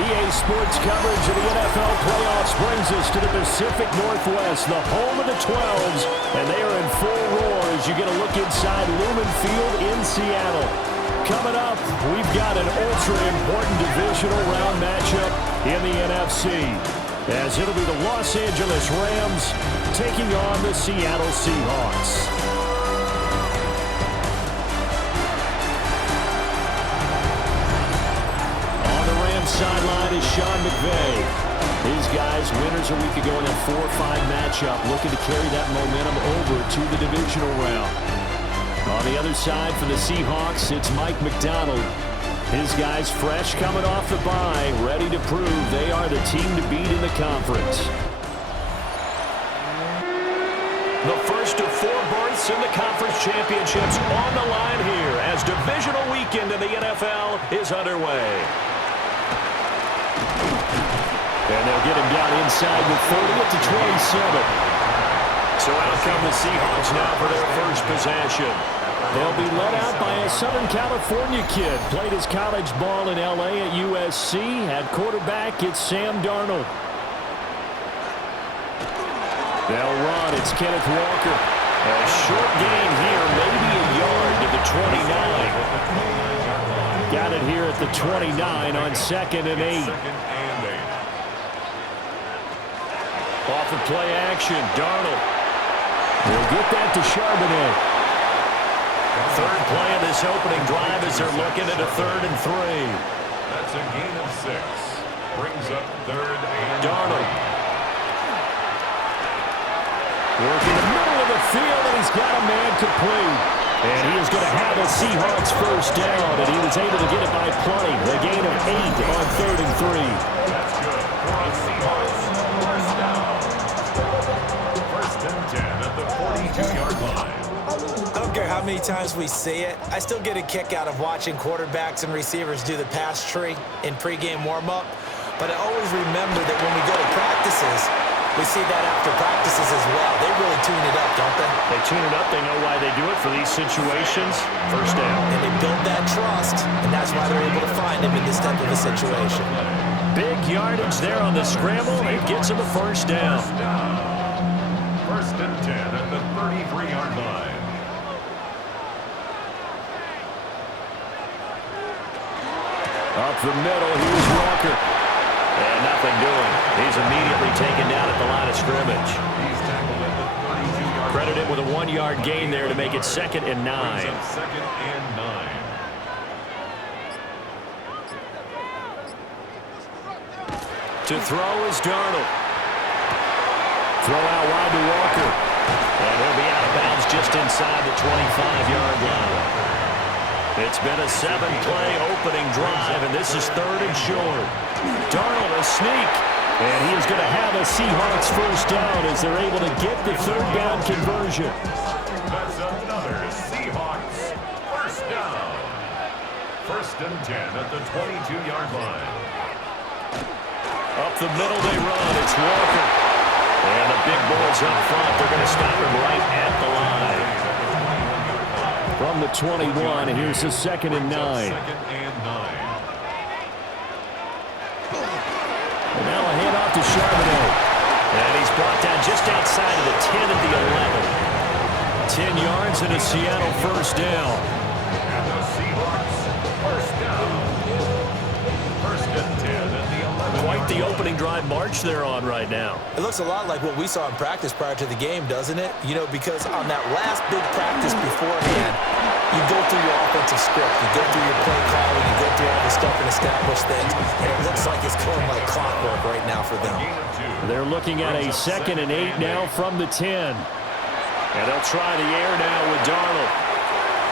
EA Sports coverage of the NFL playoffs brings us to the Pacific Northwest, the home of the 12s, and they are in full roar as you get a look inside Lumen Field in Seattle. Coming up, we've got an ultra-important divisional round matchup in the NFC, as it'll be the Los Angeles Rams taking on the Seattle Seahawks. Sideline is Sean McVay. These guys, winners a week ago in a 4-5 matchup, looking to carry that momentum over to the divisional round. On the other side for the Seahawks, it's Mike McDonald. His guys fresh coming off the bye, ready to prove they are the team to beat in the conference. The first of 4 berths in the conference championships on the line here as divisional weekend in the NFL is underway. And they'll get him down inside the 30 at the 27. So out come the Seahawks now for their first possession. They'll be led out by a Southern California kid. Played his college ball in L.A. at USC. At quarterback, it's Sam Darnold. They'll run. It's Kenneth Walker. A short gain here, maybe a yard to the 29. Got it here at the 29 on 2nd and 8. Off the play action, Darnold. We'll get that to Charbonnet. Third play of this opening drive as they're looking at a 3rd and 3. That's a gain of 6. Brings up 3rd and Darnold. Working the middle of the field, and he's got a man complete. And he is going to have a Seahawks first down, and he was able to get it by plenty. A gain of 8 on 3rd and 3. That's good for the Seahawks. First down. 1st and 10 at the 42-yard line. I don't care how many times we see it. I still get a kick out of watching quarterbacks and receivers do the pass tree in pregame warm-up. But I always remember that when we go to practices, we see that after practices as well. They really tune it up, don't they? They tune it up. They know why they do it for these situations. First down. And they build that trust, and that's why they're able to find him in this type of a situation. Big yardage there on the scramble. It gets him a first down. 1st and 10 at the 33-yard line. Up the middle, here's Walker. And nothing doing. He's immediately taken down at the line of scrimmage. He's tackled at the 32-yard line. Credited with a 1-yard gain there to make it 2nd and 9. 2nd and 9. To throw is Darnold. Throw out wide to Walker. And he'll be out of bounds just inside the 25-yard line. It's been a 7-play opening drive, and this is 3rd and short. Darnold a sneak. And he is going to have a Seahawks first down as they're able to get the 3rd down conversion. That's another Seahawks first down. 1st and 10 at the 22-yard line. Up the middle they run. It's Walker. And the big boys up front. They're going to stop him right at the line. From the 21, and here's the 2nd and 9. 2nd and 9. And now a handoff to Charbonnet. And he's brought down just outside of the 10 at the 11. 10 yards and a Seattle first down. And the Seahawks first down. 1st and 10 at the 11. Quite the opening drive march they're on right now. It looks a lot like what we saw in practice prior to the game, doesn't it? You know, because on that last big practice beforehand, you go through your offensive script, you go through your play calling, you go through all the stuff and establish things, and it looks like it's going like clockwork right now for them. They're looking at a 2nd and 8 now from the 10. And they'll try the air now with Darnold.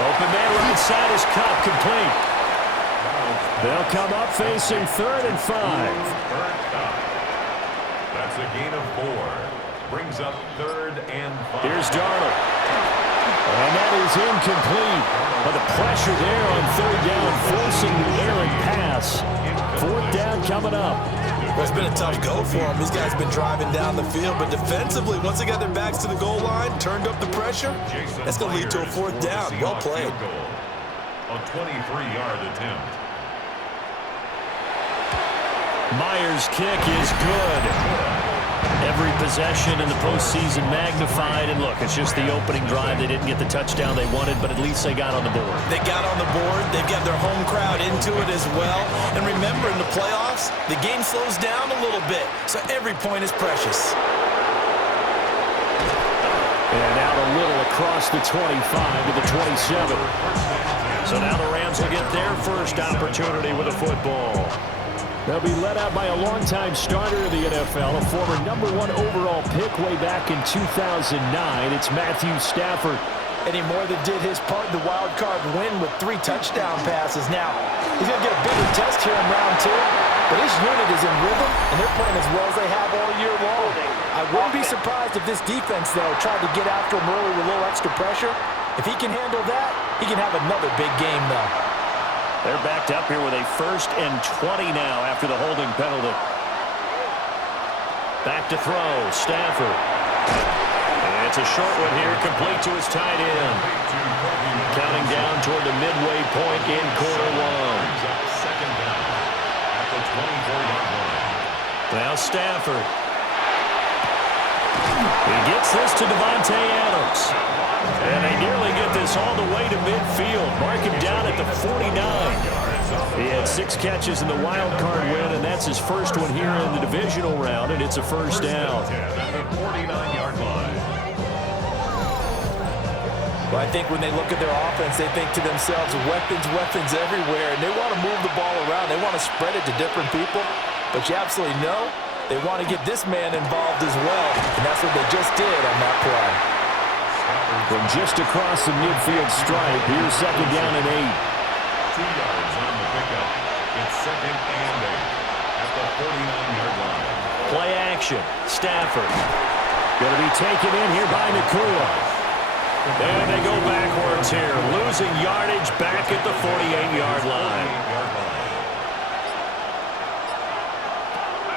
Open man right side is Cup, complete. They'll come up facing 3rd and 5. That's a gain of 4. Brings up 3rd and 5. Here's Darnold. And that is incomplete. But the pressure there on 3rd down, forcing the errant pass. 4th down coming up. Well, it's been a tough go for them. These guys have been driving down the field, but defensively, once they got their backs to the goal line, turned up the pressure, that's going to lead to a 4th down. Well played. A 23-yard attempt. Myers' kick is good. Every possession in the postseason magnified. And look, it's just the opening drive. They didn't get the touchdown they wanted, but at least they got on the board. They got on the board. They've got their home crowd into it as well. And remember, in the playoffs, the game slows down a little bit, so every point is precious. And out a little across the 25 to the 27. So now the Rams will get their first opportunity with a football. They'll be led out by a longtime starter of the NFL, a former #1 overall pick way back in 2009. It's Matthew Stafford. And he more than did his part in the wild card win with 3 touchdown passes. Now, he's going to get a bigger test here in round 2, but his unit is in rhythm, and they're playing as well as they have all year long. I wouldn't be surprised if this defense, though, tried to get after him early with a little extra pressure. If he can handle that, he can have another big game, though. They're backed up here with a 1st and 20 now after the holding penalty. Back to throw, Stafford. And it's a short one here, complete to his tight end. Counting down toward the midway point in quarter 1. Second down at the 24-yard line. Now Stafford. He gets this to Davante Adams. And they nearly get this all the way to midfield. Mark him down at the 49. He had 6 catches in the wild card win, and that's his first one here in the divisional round, and it's a first down. At the 49-yard line. Well, I think when they look at their offense, they think to themselves, weapons, weapons everywhere, and they want to move the ball around. They want to spread it to different people, but you absolutely know they want to get this man involved as well, and that's what they just did on that play. From just across the midfield stripe, here's 2nd down and 8. 2 yards on the pickup. It's 2nd and 8 at the 49-yard line. Play action. Stafford. Going to be taken in here by Nakua. And they go backwards here. Losing yardage back at the 48-yard line.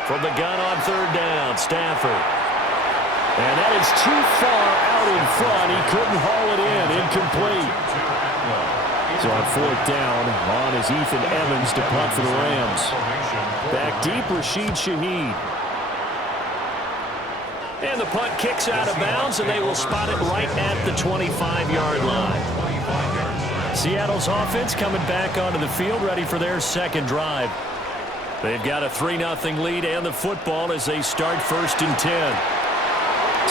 From the gun on 3rd down, Stafford. And that is too far out in front. He couldn't haul it in. Incomplete. So on 4th down, on is Ethan Evans to punt for the Rams. Back deep, Rashid Shaheed. And the punt kicks out of bounds, and they will spot it right at the 25-yard line. Seattle's offense coming back onto the field, ready for their 2nd drive. They've got a 3-0 lead and the football as they start 1st and 10.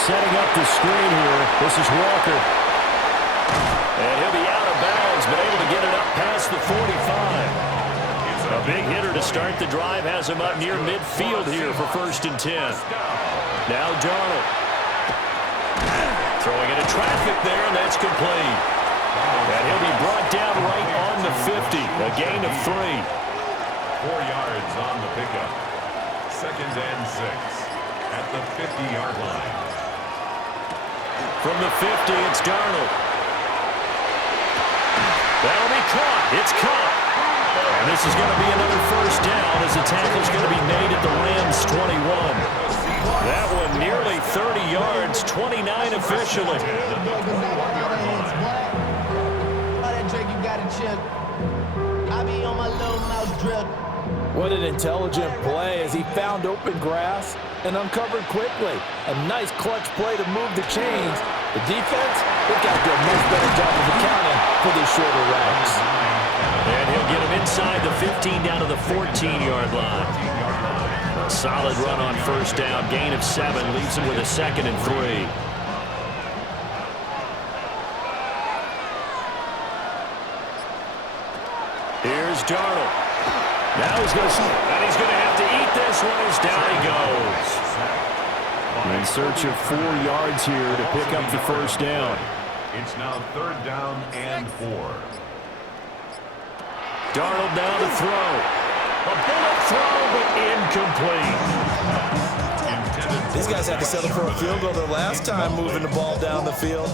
Setting up the screen here. This is Walker. And he'll be out of bounds, but able to get it up past the 45. A big hitter to start the drive has him up near midfield here for 1st and 10. Now Darnold. Throwing into traffic there, and that's complete. And he'll be brought down right on the 50. A gain of 3. 4 yards on the pickup. 2nd and 6 at the 50-yard line. From the 50, it's Darnold. That'll be caught. It's caught. And this is going to be another 1st down as the tackle's going to be made at the Rams' 21. That one nearly 30 yards, 29 officially. What an intelligent play as he found open grass and uncovered quickly. A nice clutch play to move the chains. The defense, they've got to do a much better job of accounting for these shorter routes. And he'll get him inside the 15 down to the 14-yard line. Solid run on 1st down. Gain of 7 leaves him with a 2nd and 3. Here's Darnold. Now he's going to have to eat this one as down he goes. In search of 4 yards here to pick up the 1st down. It's now 3rd down and 4. Darnold now to throw. A bullet throw, but incomplete. These guys had to settle for a field goal their last time moving the ball down the field.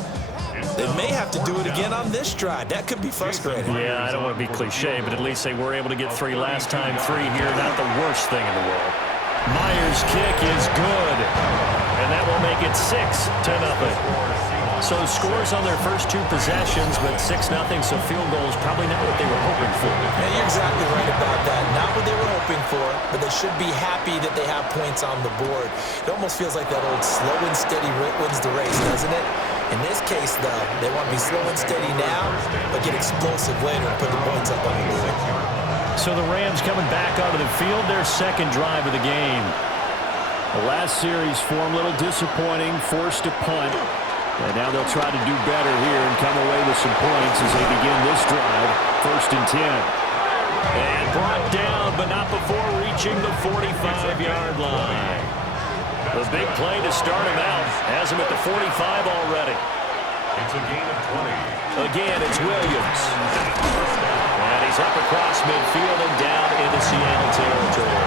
They may have to do it again on this drive. That could be frustrating. Yeah, I don't want to be cliche, but at least they were able to get 3 last time. 3 here, not the worst thing in the world. Myers' kick is good, and that will make it 6-0. So scores on their first 2 possessions, but 6-0, so field goals probably not what they were hoping for. And you're exactly right about that. Not what they were hoping hoping for, but they should be happy that they have points on the board. It almost feels like that old slow and steady wins the race, doesn't it? In this case, though, they want to be slow and steady now, but get explosive later and put the points up on the board. So the Rams coming back onto the field, their second drive of the game. The last series for them, a little disappointing, forced to punt. And now they'll try to do better here and come away with some points as they begin this drive, 1st and 10. And brought down, but not before reaching the 45-yard line. The big play to start him out. Has him at the 45 already. It's a gain of 20. Again, it's Williams. And he's up across midfield and down into Seattle territory.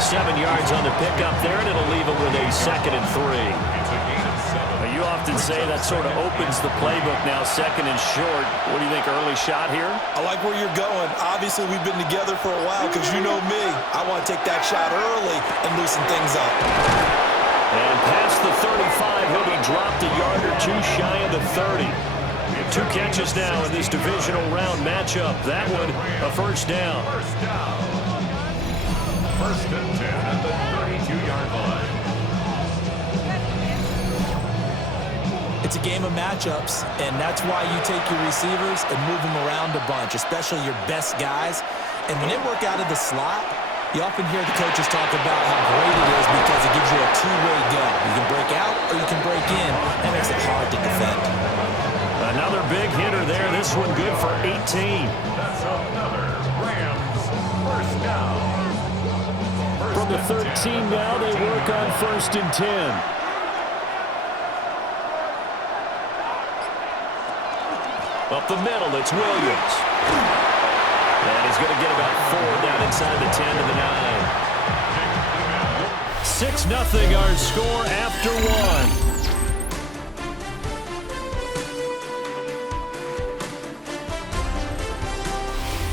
7 yards on the pickup there, and it'll leave him with a 2nd and 3. It's a gain of 7. You often say that sort of opens the playbook now, 2nd and short. What do you think, early shot here? I like where you're going. Obviously, we've been together for a while because you know me. I want to take that shot early and loosen things up. And past the 35, he'll be dropped a yard or two shy of the 30. 2 catches now in this divisional round matchup. That one, a first down. First and 10 at the 32-yard line. It's a game of matchups, and that's why you take your receivers and move them around a bunch, especially your best guys. And when they work out of the slot, you often hear the coaches talk about how great it is because it gives you a two-way go. You can break out or you can break in. That makes it hard to defend. Another big hitter there. This one good for 18. That's another Rams first down. From the 13 now, they work on 1st and 10. Up the middle, it's Williams. And he's going to get about 4 down inside the 10 to the 9. 6-0 our score after 1.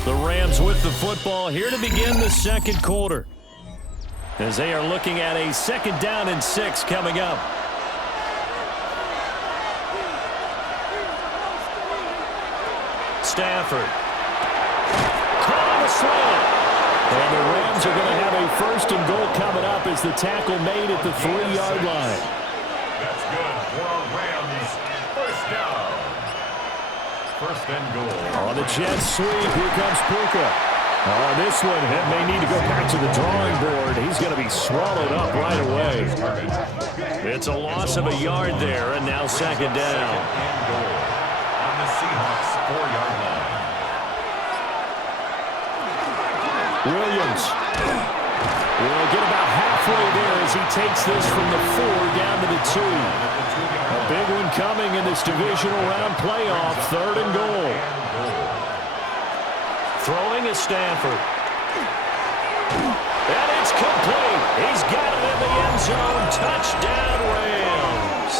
The Rams with the football here to begin the second quarter, as they are looking at a 2nd down and 6 coming up. Stafford. Caught the slant. And the Rams are going to have a 1st and goal coming up as the tackle made at the 3-yard line. That's good for Rams. First down. 1st and goal. On the jet sweep, here comes Puka. On this one, it may need to go back to the drawing board. He's going to be swallowed up right away. It's a loss of a yard there, and now 2nd down. On the Seahawks 4-yard line. Williams will get about halfway there as he takes this from the 4 down to the 2. A big one coming in this divisional round playoff, 3rd and goal. Throwing is Stafford. And it's complete. He's got it in the end zone. Touchdown, Rams.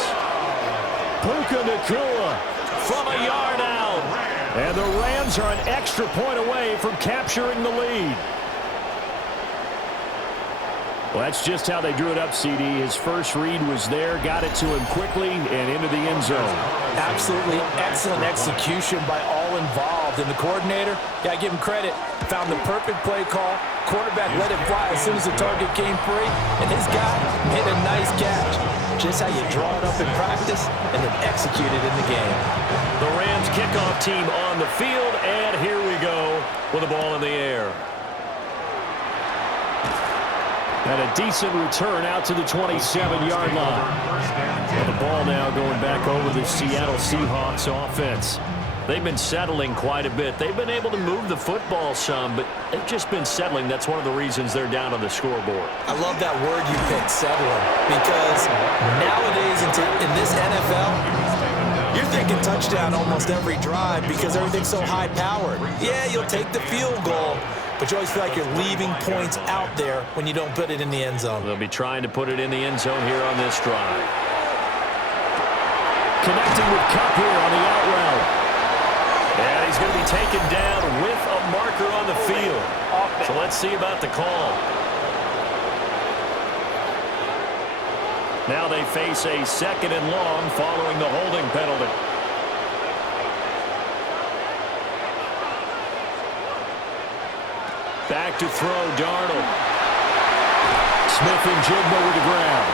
Puka Nacua from a yard out. And the Rams are an extra point away from capturing the lead. Well, that's just how they drew it up, CD. His first read was there, got it to him quickly, and into the end zone. Absolutely excellent execution by all involved. And the coordinator, got to give him credit, found the perfect play call. Quarterback let it fly as soon as the target came free, and his guy hit a nice catch. Just how you draw it up in practice and then execute it in the game. The Rams kickoff team on the field, and here we go with the ball in the air. And a decent return out to the 27-yard line. Well, the ball now going back over the Seattle Seahawks offense. They've been settling quite a bit. They've been able to move the football some, but they've just been settling. That's one of the reasons they're down on the scoreboard. I love that word you picked, settling, because nowadays in this NFL, you're thinking touchdown almost every drive because everything's so high-powered. Yeah, you'll take the field goal, but you always feel like you're leaving points out there when you don't put it in the end zone. They'll be trying to put it in the end zone here on this drive. Connecting with Kupp here on the out route. And he's going to be taken down with a marker on the field. So let's see about the call. Now they face a 2nd and long following the holding penalty. Back to throw, Darnold. Smith and Jigba with the ground.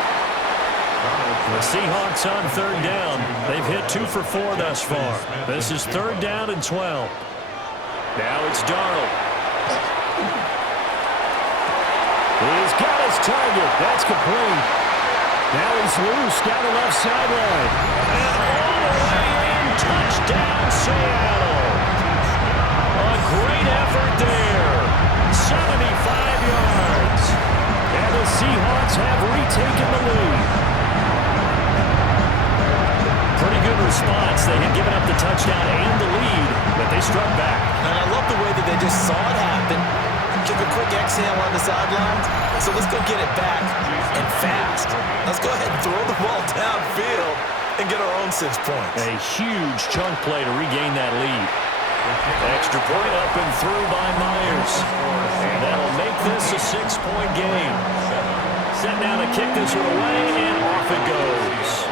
The Seahawks on third down. They've hit 2 for 4 thus far. This is 3rd down and 12. Now it's Darnold. He's got his target. That's complete. Now he's loose down the left sideline. And all the way in. Touchdown, Seattle. A great effort there. 75 yards. And the Seahawks have retaken the lead. Pretty good response. They had given up the touchdown and the lead, but they struck back. And I love the way that they just saw it happen. Took a quick exhale on the sidelines. So let's go get it back and fast. Let's go ahead and throw the ball downfield and get our own 6 points. A huge chunk play to regain that lead. Extra point up and through by Myers. And that'll make this a 6-point game. Set now to kick this one away, and off it goes.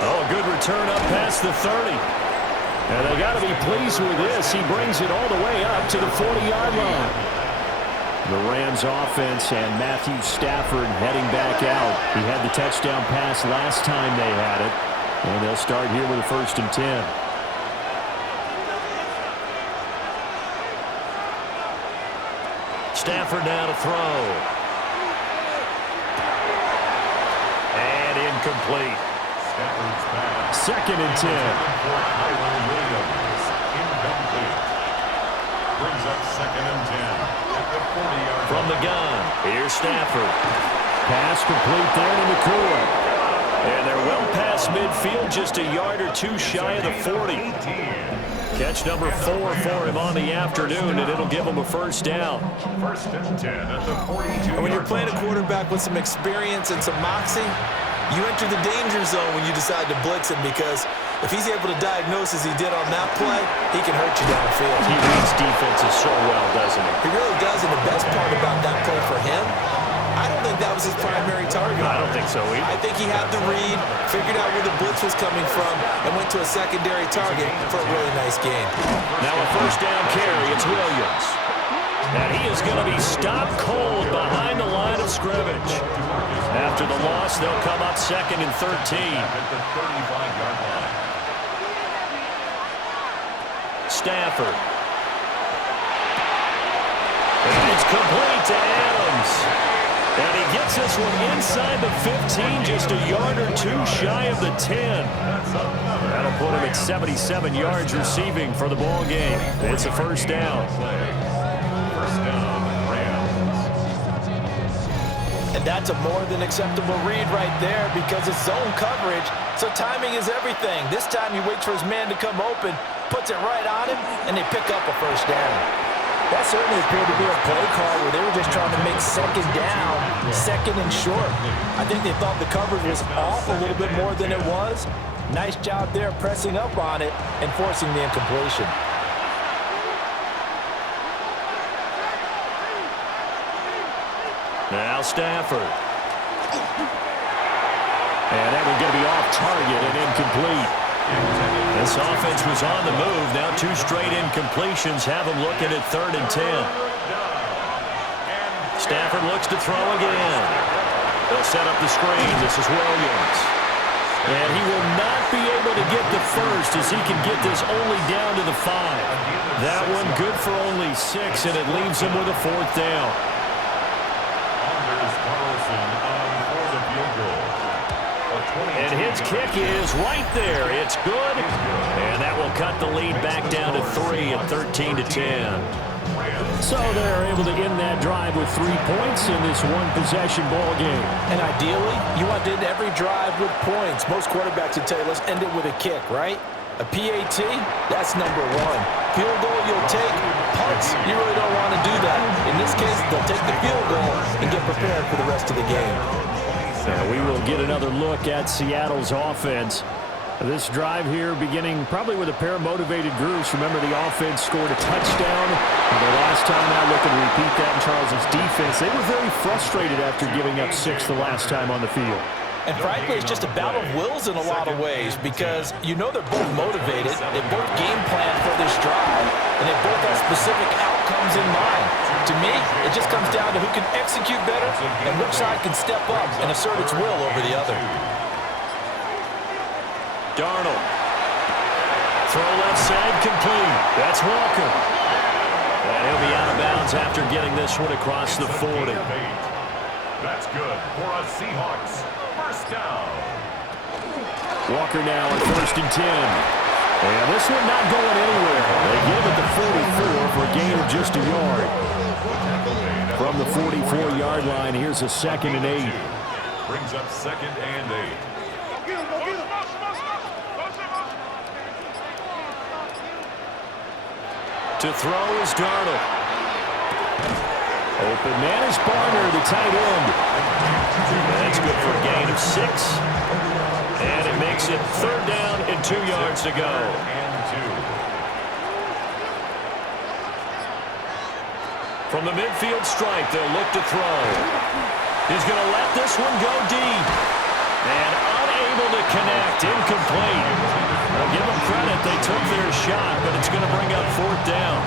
Oh, good return up past the 30. And they got to be pleased with this. He brings it all the way up to the 40-yard line. The Rams offense and Matthew Stafford heading back out. He had the touchdown pass last time they had it. And they'll start here with a 1st and 10. Stafford now to throw. And incomplete. 2nd and 10. Brings up 2nd and 10 at the 40-yard line. From the gun, here's Stafford. Pass complete there to McCoy. And they're well past midfield, just a yard or 2 shy of the 40. Catch number 4 for him on the afternoon, and it'll give him a 1st down. 1st and 10 at the 42. And when you're playing a quarterback with some experience and some moxie, you enter the danger zone when you decide to blitz him, because if he's able to diagnose as he did on that play, he can hurt you downfield. He reads defenses so well, doesn't he? He really does, and the best part about that play for him, I don't think that was his primary target. I don't think so either. I think he had the read, figured out where the blitz was coming from, and went to a secondary target for a really nice game. Now a 1st down carry, it's Williams. And he is going to be stopped cold behind the line of scrimmage. After the loss, they'll come up 2nd and 13. At the 35-yard line. Stafford. And it's complete to Adams. And he gets this one inside the 15, just a yard or 2 shy of the 10. That'll put him at 77 yards receiving for the ball game. It's a 1st down. 1st down, Rams. And that's a more than acceptable read right there, because it's zone coverage, so timing is everything. This time he waits for his man to come open, puts it right on him, and they pick up a 1st down. That certainly appeared to be a play call where they were just trying to make 2nd down, 2nd and short. I think they thought the coverage was off a little bit more than it was. Nice job there pressing up on it and forcing the incompletion. Now Stafford. And that one going to be off target and incomplete. This offense was on the move. Now 2 straight incompletions have them looking at 3rd and 10. Stafford looks to throw again. They'll set up the screen. This is Williams. And he will not be able to get the 1st, as he can get this only down to the 5. That one good for only 6, and it leaves him with a 4th down. And his kick is right there. It's good. And that will cut the lead back down to 3 at 13 to 10. So they're able to end that drive with 3 points in this one-possession ball game. And ideally, you want to end every drive with points. Most quarterbacks would tell you, let's end it with a kick, right? A PAT, that's number 1. Field goal you'll take. Punts, you really don't want to do that. In this case, they'll take the field goal and get prepared for the rest of the game. We will get another look at Seattle's offense. This drive here beginning probably with a pair of motivated groups. Remember, the offense scored a touchdown. The last time out, looking to repeat that in Charles's defense. They were very frustrated after giving up 6 the last time on the field. And frankly, it's just a battle of wills in a lot of ways because you know they're both motivated, they both game plan for this drive, and they both have specific outcomes in mind. To me, it just comes down to who can execute better and which side can step up and assert its will over the other. Darnold. Throw left side complete. That's Walker. And he'll be out of bounds after getting this one across the 40. That's good for a Seahawks first down. Walker now at 1st and 10. And this one not going anywhere. They give it the 44 for a gain of just a yard. From the 44-yard line, here's a 2nd and 8. Brings up 2nd and 8. To throw is Darnold. Open man is Barner, the tight end. That's good for a gain of 6. And it makes it 3rd down and 2 yards to go. From the midfield stripe, they'll look to throw. He's going to let this one go deep. And unable to connect, incomplete. Well, give them credit, they took their shot, but it's going to bring up 4th down.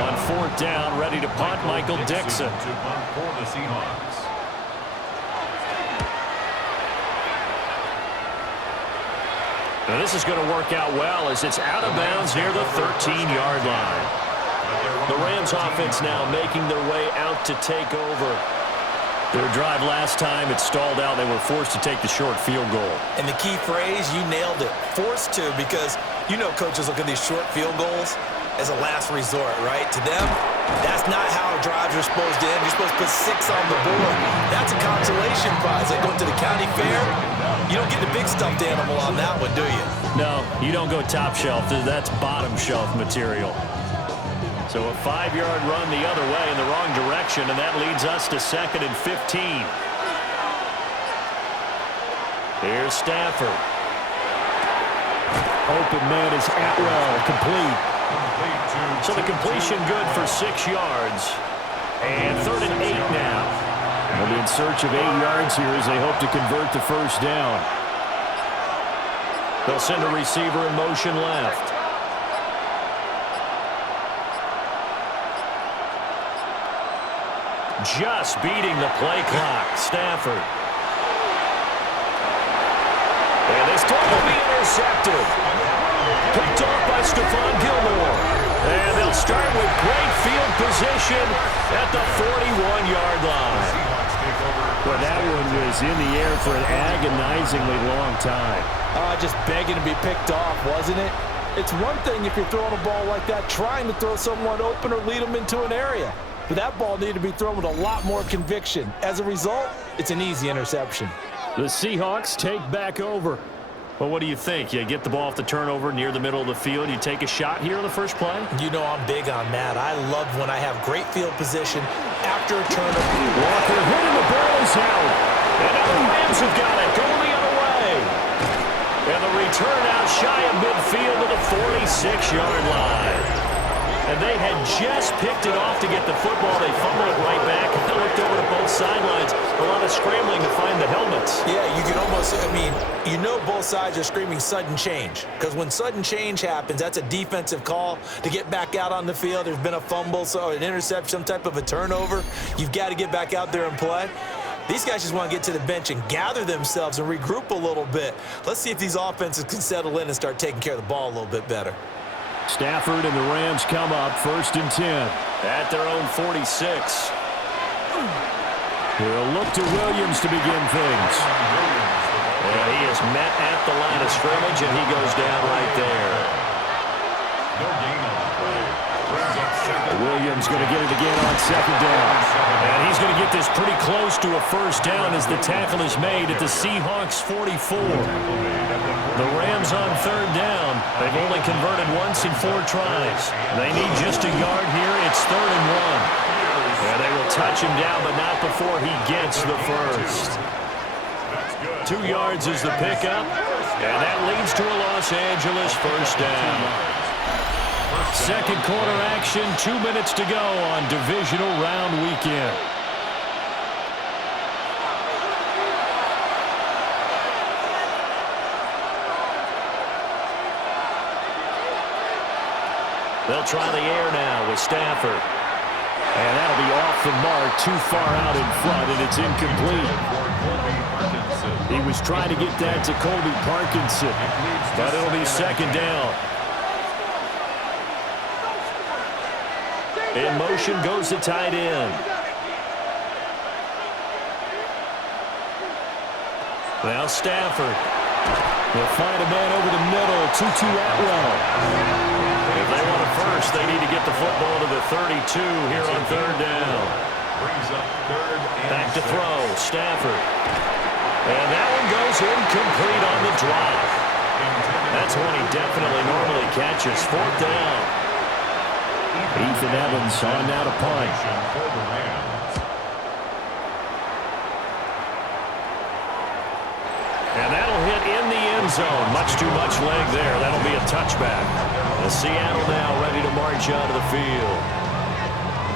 On 4th down, ready to punt, Michael Dixon. To punt for the Seahawks. Now this is going to work out well as it's out of bounds near the 13-yard line. The Rams offense now making their way out to take over. Their drive last time, it stalled out. They were forced to take the short field goal. And the key phrase, you nailed it, forced to, because you know coaches look at these short field goals as a last resort, right? To them, that's not how drives are supposed to end. You're supposed to put 6 on the board. That's a consolation prize. Like going to the county fair, you don't get the big stuffed animal on that one, do you? No, you don't go top shelf. That's bottom shelf material. So a 5-yard run the other way in the wrong direction, and that leads us to 2nd and 15. Here's Stafford. Open man is Atwell, complete. So the completion good for 6 yards. And 3rd and 8 now. They'll be in search of 8 yards here as they hope to convert the first down. They'll send a receiver in motion left. Just beating the play clock. Stafford. And this time will be intercepted. Picked off by Stephon Gilmore. And they'll start with great field position at the 41-yard line. Well, that one was in the air for an agonizingly long time. Just begging to be picked off, wasn't it? It's one thing if you're throwing a ball like that, trying to throw someone open or lead them into an area. But that ball needed to be thrown with a lot more conviction. As a result, it's an easy interception. The Seahawks take back over. Well, what do you think? You get the ball off the turnover near the middle of the field. You take a shot here on the first play? You know I'm big on that. I love when I have great field position after a turnover. Walker hitting the ball is out. And now the Rams have got it. Going the other way. And the return out shy of midfield to the 46-yard line. And they had just picked it off to get the football. They fumbled it right back. And they looked over to both sidelines. A lot of scrambling to find the helmets. Yeah, you can almost, you know both sides are screaming sudden change. Because when sudden change happens, that's a defensive call to get back out on the field. There's been a fumble, so an interception, some type of a turnover. You've got to get back out there and play. These guys just want to get to the bench and gather themselves and regroup a little bit. Let's see if these offenses can settle in and start taking care of the ball a little bit better. Stafford and the Rams come up 1st and 10 at their own 46. He'll look to Williams to begin things. And he is met at the line of scrimmage, and he goes down right there. No gain on the play. Williams going to get it again on 2nd down. And he's going to get this pretty close to a first down as the tackle is made at the Seahawks 44. The Rams on 3rd down. They've only converted once in 4 tries. They need just a yard here. It's 3rd and 1. Yeah, they will touch him down, but not before he gets the first. 2 yards is the pickup, and that leads to a Los Angeles first down. Second quarter action, 2 minutes to go on divisional round weekend. They'll try the air now with Stafford. And that'll be off the mark, too far out in front, and it's incomplete. He was trying to get that to Colby Parkinson, but it'll be second down. In motion goes the tight end. Now Stafford. They'll find a man over the middle, Tutu Atwell. If they want it first, they need to get the football to the 32 here on third down. Back to throw, Stafford. And that one goes incomplete on the drop. That's one he definitely normally catches. Fourth down. Ethan Evans on now to punt. And that'll hit in the end zone. Much too much leg there. That'll be a touchback. The Seattle now ready to march onto the field.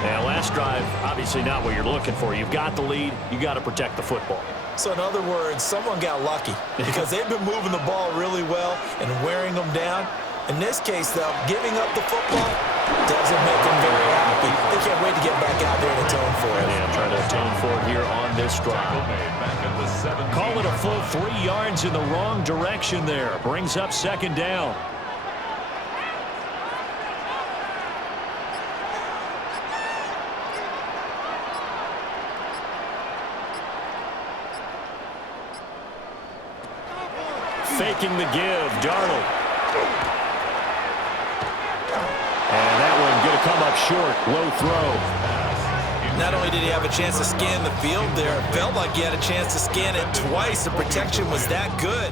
Now, last drive, obviously not what you're looking for. You've got the lead. You got to protect the football. So, in other words, someone got lucky because they've been moving the ball really well and wearing them down. In this case, though, giving up the football doesn't make them very happy. They can't wait to get back out there and atone for it. Yeah, trying to atone for it here on this drive. Call it a full 3 yards in the wrong direction there. Brings up second down. Faking the give, Darnold. And that one going to come up short. Low throw. Not only did he have a chance to scan the field there, it felt like he had a chance to scan it twice. The protection was that good.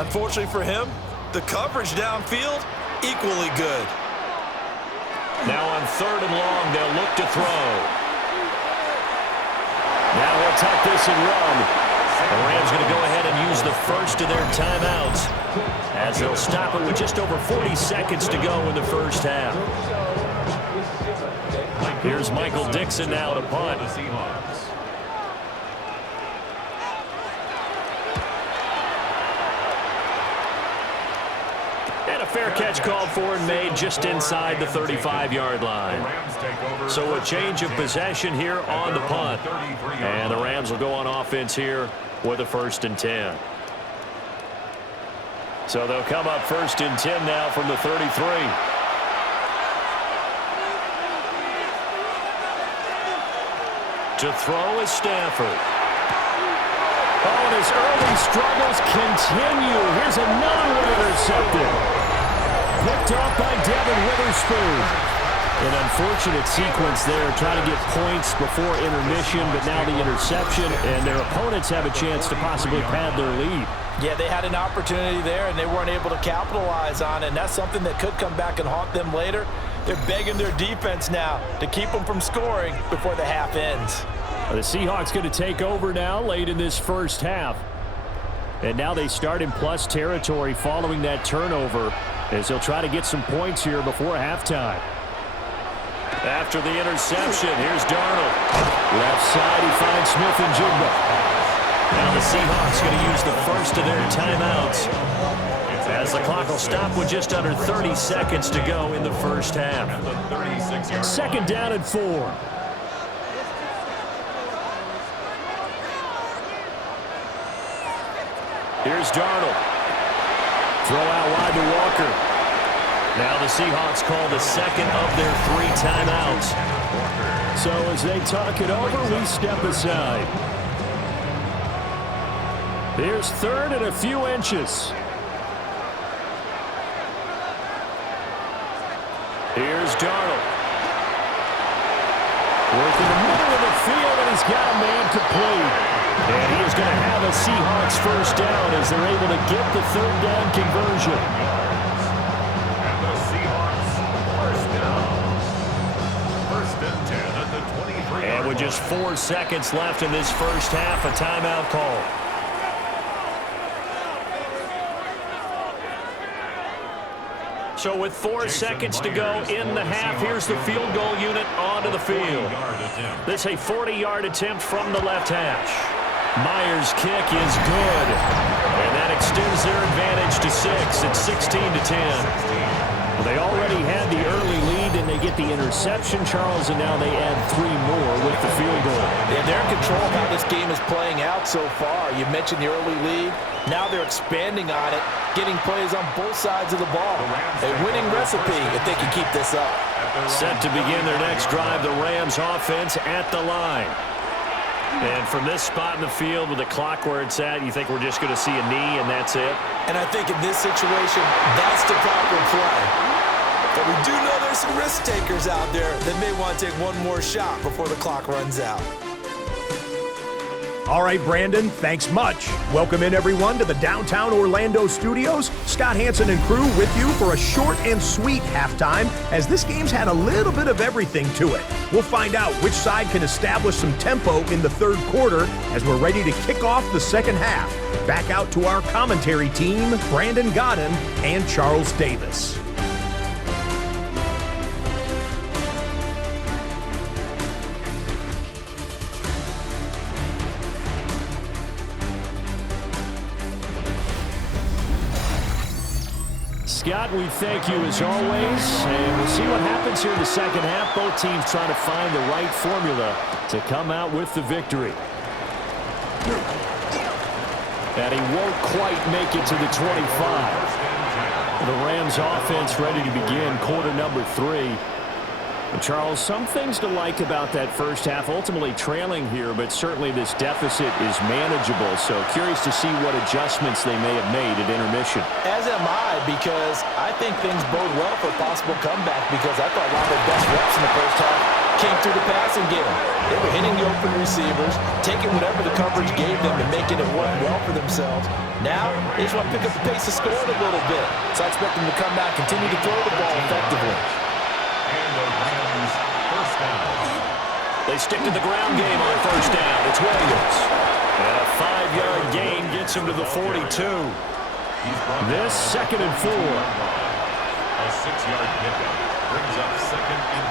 Unfortunately for him, the coverage downfield, equally good. Now on third and long, they'll look to throw. Now he'll tuck this and run. The Rams going to go ahead and use the first of their timeouts as they'll stop it with just over 40 seconds to go in the first half. Here's Michael Dixon now to punt. And a fair catch called for and made just inside the 35-yard line. So a change of possession here on the punt. And the Rams will go on offense here with a 1st and 10. So they'll come up 1st and 10 now from the 33. To throw is Stafford. Oh, and his early struggles continue. Here's another one intercepted. Picked off by Devin Witherspoon. An unfortunate sequence there, trying to get points before intermission, but now the interception, and their opponents have a chance to possibly pad their lead. Yeah, they had an opportunity there, and they weren't able to capitalize on it, and that's something that could come back and haunt them later. They're begging their defense now to keep them from scoring before the half ends. The Seahawks going to take over now late in this first half. And now they start in plus territory following that turnover as they'll try to get some points here before halftime. After the interception, here's Darnold. Left side, he finds Smith and Jigba. Now the Seahawks going to use the first of their timeouts as the clock will stop with just under 30 seconds to go in the first half. 2nd down and 4. Here's Darnold. Throw out wide to Walker. Now the Seahawks call the 2nd of their 3 timeouts. So as they talk it over, we step aside. Here's 3rd and a few inches. Here's Darnold. Working the middle of the field, and he's got a man complete. And he is going to have a Seahawks 1st down as they're able to get the 3rd down conversion. And with just 4 seconds left in this first half, a timeout call. So with 4 seconds to go in the half, here's the field goal unit onto the field. This is a 40-yard attempt from the left hash. Myers' kick is good. And that extends their advantage to 6. It's 16-10. Well, they already had the early lead They get the interception, Charles, and now they add 3 more with the field goal. Yeah, they're in control of how this game is playing out so far. You mentioned the early lead. Now they're expanding on it, getting plays on both sides of the ball. A winning recipe if they can keep this up. Set to begin their next drive, the Rams offense at the line. And from this spot in the field with the clock where it's at, you think we're just going to see a knee and that's it? And I think in this situation, that's the proper play. But we do know there's some risk takers out there that may want to take one more shot before the clock runs out. All right, Brandon, thanks much. Welcome in, everyone, to the downtown Orlando studios. Scott Hansen and crew with you for a short and sweet halftime, as this game's had a little bit of everything to it. We'll find out which side can establish some tempo in the third quarter as we're ready to kick off the second half. Back out to our commentary team, Brandon Godden and Charles Davis. Scott, we thank you as always, and we'll see what happens here in the second half. Both teams trying to find the right formula to come out with the victory. And he won't quite make it to the 25. The Rams offense ready to begin quarter number 3. And Charles, some things to like about that first half, ultimately trailing here, but certainly this deficit is manageable. So curious to see what adjustments they may have made at intermission. As am I, because I think things bode well for a possible comeback, because I thought one of their best reps in the first half came through the passing game. They were hitting the open receivers, taking whatever the coverage gave them and making it work well for themselves. Now, they just want to pick up the pace of scoring a little bit. So I expect them to come back, continue to throw the ball effectively. They stick to the ground game on first down. It's Williams. And a 5-yard gain gets him to the 42. This 2nd and 4. A 6-yard pickup brings up 2nd and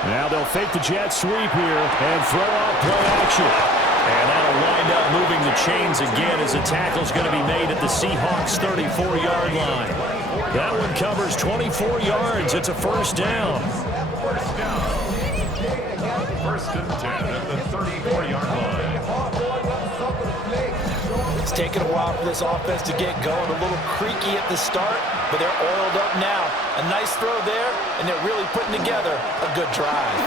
4. Now they'll fake the jet sweep here and throw out play action. And that'll wind up moving the chains again as the tackle's going to be made at the Seahawks 34-yard line. That one covers 24 yards. It's a first down. First down. 1st and 10 at the 34-yard line. It's taken a while for this offense to get going. A little creaky at the start, but they're oiled up now. A nice throw there, and they're really putting together a good drive.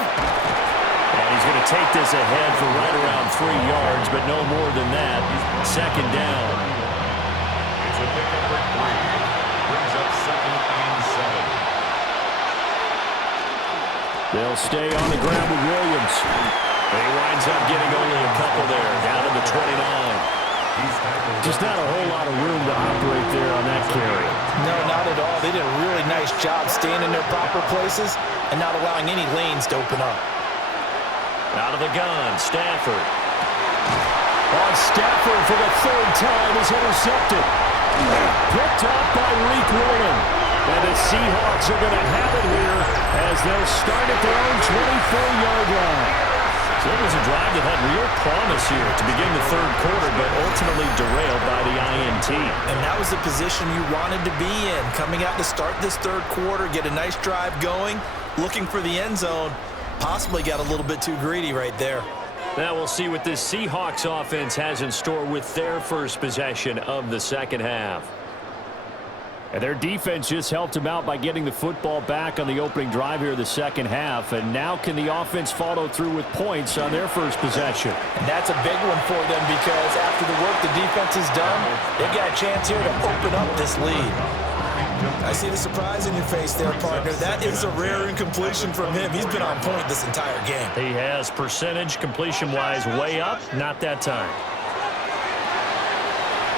And he's going to take this ahead for right around 3 yards, but no more than that. 2nd down. It's a pickup for 3. Brings up 2nd and 7. They'll stay on the ground with Williams. And he winds up getting only a couple there, down to the 29. Just not a whole lot of room to operate there on that carry. No, not at all. They did a really nice job staying in their proper places and not allowing any lanes to open up. Out of the gun, Stafford. Stafford for the 3rd time is intercepted. Picked up by Reek Willen. And the Seahawks are going to have it here as they'll start at their own 24-yard line. So it was a drive that had real promise here to begin the 3rd quarter, but ultimately derailed by the INT. And that was the position you wanted to be in, coming out to start this 3rd quarter, get a nice drive going, looking for the end zone. Possibly got a little bit too greedy right there. Now we'll see what this Seahawks offense has in store with their first possession of the second half. And their defense just helped them out by getting the football back on the opening drive here of the second half. And now can the offense follow through with points on their first possession? And that's a big one for them, because after the work the defense has done, they've got a chance here to open up this lead. I see the surprise in your face there, partner. That is a rare incompletion from him. He's been on point this entire game. He has, percentage completion-wise way up, not that time.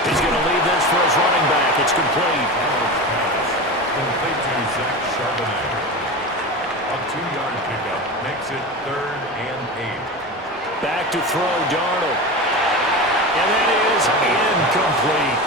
He's going to lead this for his running back. It's complete. Complete to Zach Charbonnet. A 2-yard pickup makes it 3rd and 8. Back to throw, Darnold. And that is incomplete.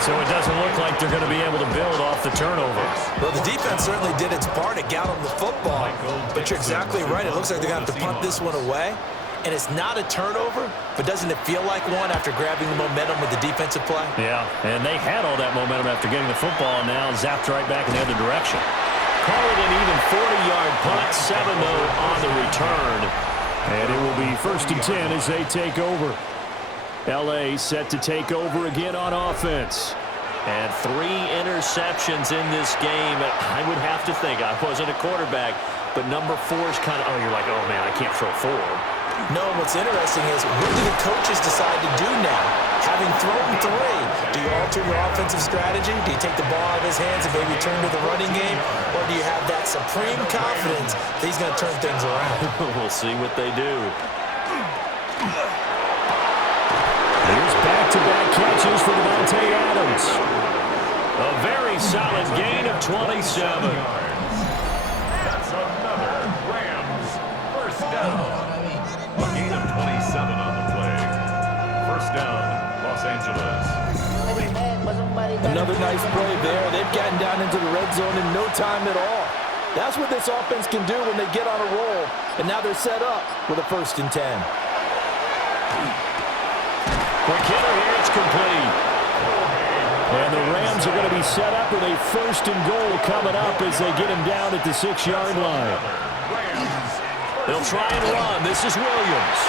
So it doesn't look like they're going to be able to build off the turnover. Well, the defense certainly did its part. It got them the football. But you're exactly right. It looks like they're going to have to punt this one away. and it's not a turnover, but doesn't it feel like one after grabbing the momentum with the defensive play? Yeah, and they had all that momentum after getting the football, and now zapped right back in the other direction. Call it an even 40-yard punt, 7 though on the return. And it will be 1st and 10 as they take over. L.A. set to take over again on offense. And 3 interceptions in this game. I would have to think, I wasn't a quarterback, but number 4 is kind of, you're like, oh, man, I can't throw 4. No, what's interesting is, what do the coaches decide to do now? Having thrown 3, do you alter your offensive strategy? Do you take the ball out of his hands and maybe turn to the running game? Or do you have that supreme confidence that he's going to turn things around? We'll see what they do. Here's back-to-back catches for Davante Adams. A very solid gain of 27. That's another Rams first down. A gain of 27 on the play. First down, Los Angeles. Another nice play there. They've gotten down into the red zone in no time at all. That's what this offense can do when they get on a roll. And now they're set up with a 1st and 10. Quick hitter here, it's complete. And the Rams are going to be set up with a 1st and goal coming up as they get him down at the 6-yard line. They'll try and run. This is Williams.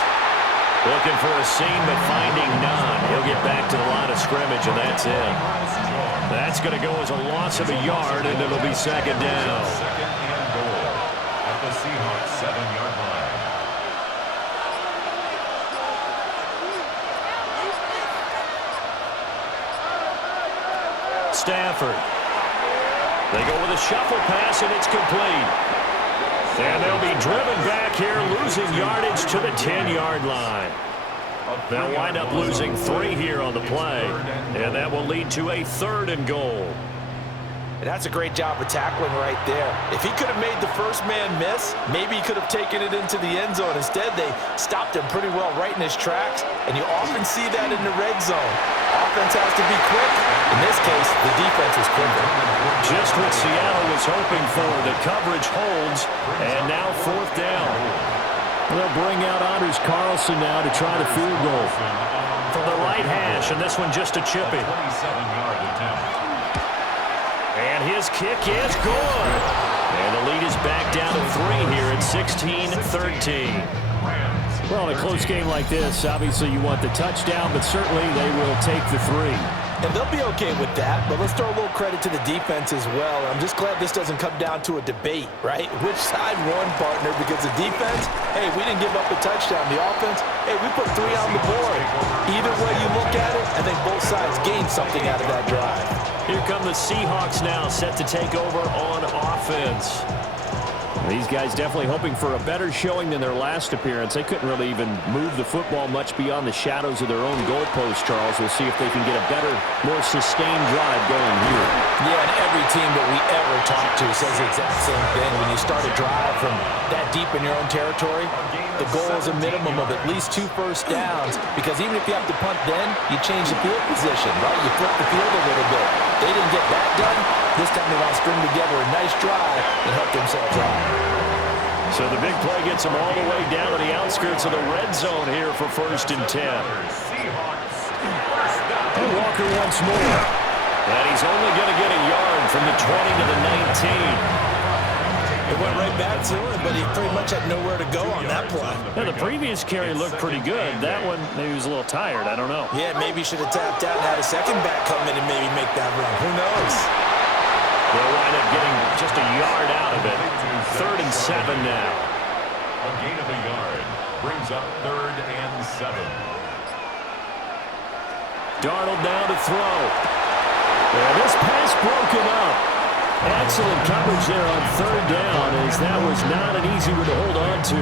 Looking for a seam, but finding none. He'll get back to the line of scrimmage, and that's it. That's going to go as a loss of a yard, and it'll be 2nd down. 2nd and goal at the Seahawks 7-yard line. Stafford. They go with a shuffle pass, and it's complete. And they'll be driven back here, losing yardage to the 10-yard line. They'll wind up losing 3 here on the play, and that will lead to a 3rd and goal. And that's a great job of tackling right there. If he could have made the first man miss, maybe he could have taken it into the end zone. Instead, they stopped him pretty well right in his tracks, and you often see that in the red zone. Offense has to be quick. In this case, the defense was quicker. Just what Seattle was hoping for. The coverage holds, and now 4th down. They'll bring out Anders Carlson now to try the field goal. From the right hash, and this one just a chippy. 27-yard attempt. And his kick is good. And the lead is back down to 3 here at 16-13. Well, in a close game like this, obviously you want the touchdown, but certainly they will take the 3. And they'll be okay with that, but let's throw a little credit to the defense as well. I'm just glad this doesn't come down to a debate, right? Which side won, partner? Because the defense, hey, we didn't give up a touchdown. The offense, hey, we put 3 on the board. Either way you look at it, I think both sides gained something out of that drive. Here come the Seahawks now, set to take over on offense. These guys definitely hoping for a better showing than their last appearance. They couldn't really even move the football much beyond the shadows of their own goalpost, Charles. We'll see if they can get a better, more sustained drive going here. Yeah, and every team that we ever talk to says the exact same thing. When you start a drive from that deep in your own territory, the goal is a minimum of at least 2 first downs, because even if you have to punt then, you change the field position, right? You flip the field a little bit. They didn't get that done. This time they want to string together a nice drive and help themselves out. So the big play gets them all the way down to the outskirts of the red zone here for 1st and 10. And Walker once more. And he's only going to get a yard from the 20 to the 19. It went right back to him, but he pretty much had nowhere to go on that play. Now, the previous carry looked pretty good. That one, maybe he was a little tired. I don't know. Yeah, maybe he should have tapped out and had a second back come in and maybe make that run. Who knows? They'll wind up getting just a yard out of it. 3rd and 7 now. A gain of a yard brings up 3rd and 7. Darnold now to throw. And this pass broken up. Excellent coverage there on 3rd down, as that was not an easy one to hold on to.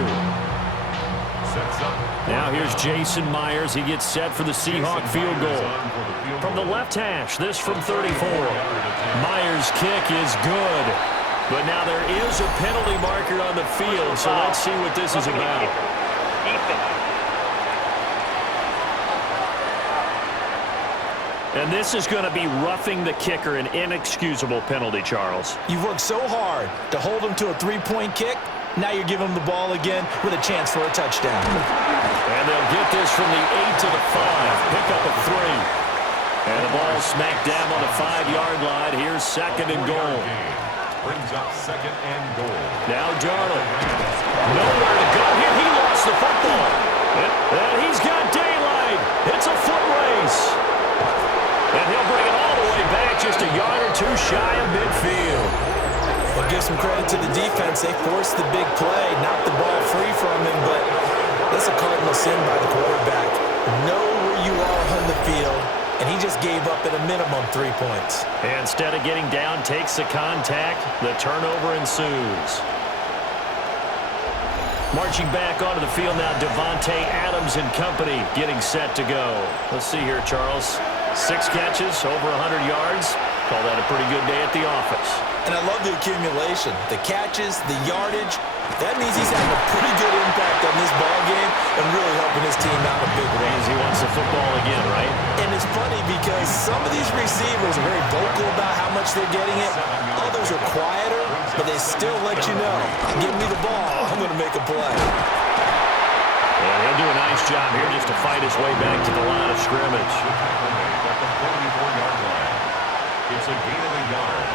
Now here's Jason Myers. He gets set for the Seahawk field goal. From the left hash, this from 34. Myers' kick is good. But now there is a penalty marker on the field, so let's see what this is about. And this is going to be roughing the kicker, an inexcusable penalty, Charles. You've worked so hard to hold him to a 3-point kick. Now you're giving him the ball again with a chance for a touchdown. And they'll get this from the 8 to the 5. Pick up a 3. And the ball smacked down on the 5-yard line. Here's second and goal. Brings up second and goal. Now Darnold. Nowhere to go here. He lost the football. And he's got daylight. It's a foot race. And he'll bring it all the way back, just a yard or two shy of midfield. Well, give some credit to the defense. They forced the big play, knocked the ball free from him, but that's a cardinal sin by the quarterback. Know where you are on the field, and he just gave up at a minimum 3 points. And instead of getting down, takes the contact. The turnover ensues. Marching back onto the field now, Davante Adams and company getting set to go. Let's see here, Charles. 6 catches, over 100 yards. Call that a pretty good day at the office. And I love the accumulation, the catches, the yardage. That means he's having a pretty good impact on this ball game and really helping his team out in a big way. Means he wants the football again, right? And it's funny because some of these receivers are very vocal about how much they're getting it. Others are quieter, but they still let you know, give me the ball, I'm going to make a play. And he'll do a nice job here just to fight his way back to the line of scrimmage. At the 44-yard line. It's a gain of a yard.